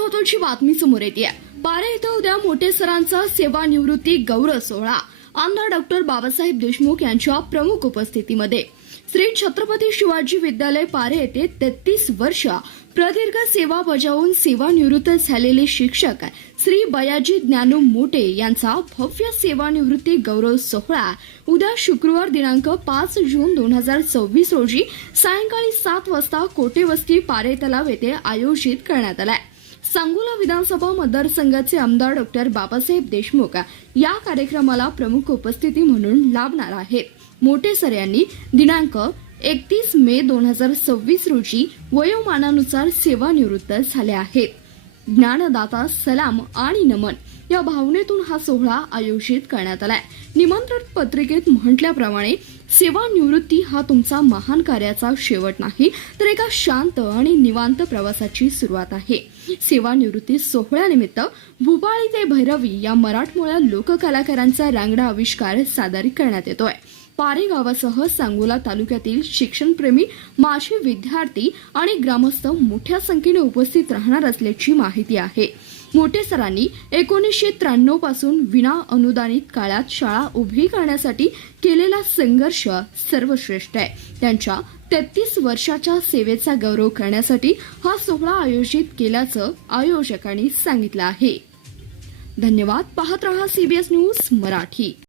महत्त्वाची बातमी समोर येते। पारे इथं उद्या मोठे सरांचा सेवानिवृत्ती गौरव सोहळा आमदार डॉक्टर बाबासाहेब देशमुख यांच्या प्रमुख उपस्थितीमध्ये श्री छत्रपती शिवाजी विद्यालय पारे येथे 33 वर्ष प्रदीर्घ सेवा बजावून सेवानिवृत्त झालेले शिक्षक श्री बयाजी ज्ञानू मोटे यांचा भव्य सेवानिवृत्ती गौरव सोहळा उद्या शुक्रवार दिनांक 5 जून 2024 रोजी सायंकाळी 7 वाजता कोटेवस्ती पारे तलाव येथे आयोजित करण्यात आलाय। सांगोला विधानसभा मतदारसंघाचे आमदार डॉक्टर बाबासाहेब देशमुख या कार्यक्रमाला प्रमुख उपस्थिती म्हणून लाभणार आहेत। मोटे सर यांनी दिनांक 31 मे 2026 रोजी वयोमानानुसार सेवानिवृत्त झाले आहेत। ज्ञानदाता सलाम आणि नमन या भावनेतून हा सोहळा आयोजित करण्यात आलाय। निमंत्रण पत्रिकेत म्हटल्याप्रमाणे सेवानिवृत्ती हा तुमचा महान कार्याचा शेवट नाही, तर एका शांत आणि निवांत प्रवासाची सुरुवात आहे। सेवानिवृत्ती सोहळ्यानिमित्त भूपाळी ते भैरवी या मराठमोळ्या लोककलाकारांचा रांगडा आविष्कार सादर करण्यात येतोय। पारे गावासह सांगोला तालुक्यातील शिक्षणप्रेमी माजी विद्यार्थी आणि ग्रामस्थ मोठ्या संख्येने उपस्थित राहणार असल्याची माहिती आहे। मोटे सरांनी 1993 पासून विना अनुदानित काळात शाळा उभी करण्यासाठी केलेला संघर्ष सर्वश्रेष्ठ आहे। त्यांच्या 33 वर्षाच्या सेवेचा गौरव करण्यासाठी हा सोहळा आयोजित केल्याचं आयोजकांनी सांगितलं आहे। धन्यवाद। पाहत रहा CBS न्यूज मराठी।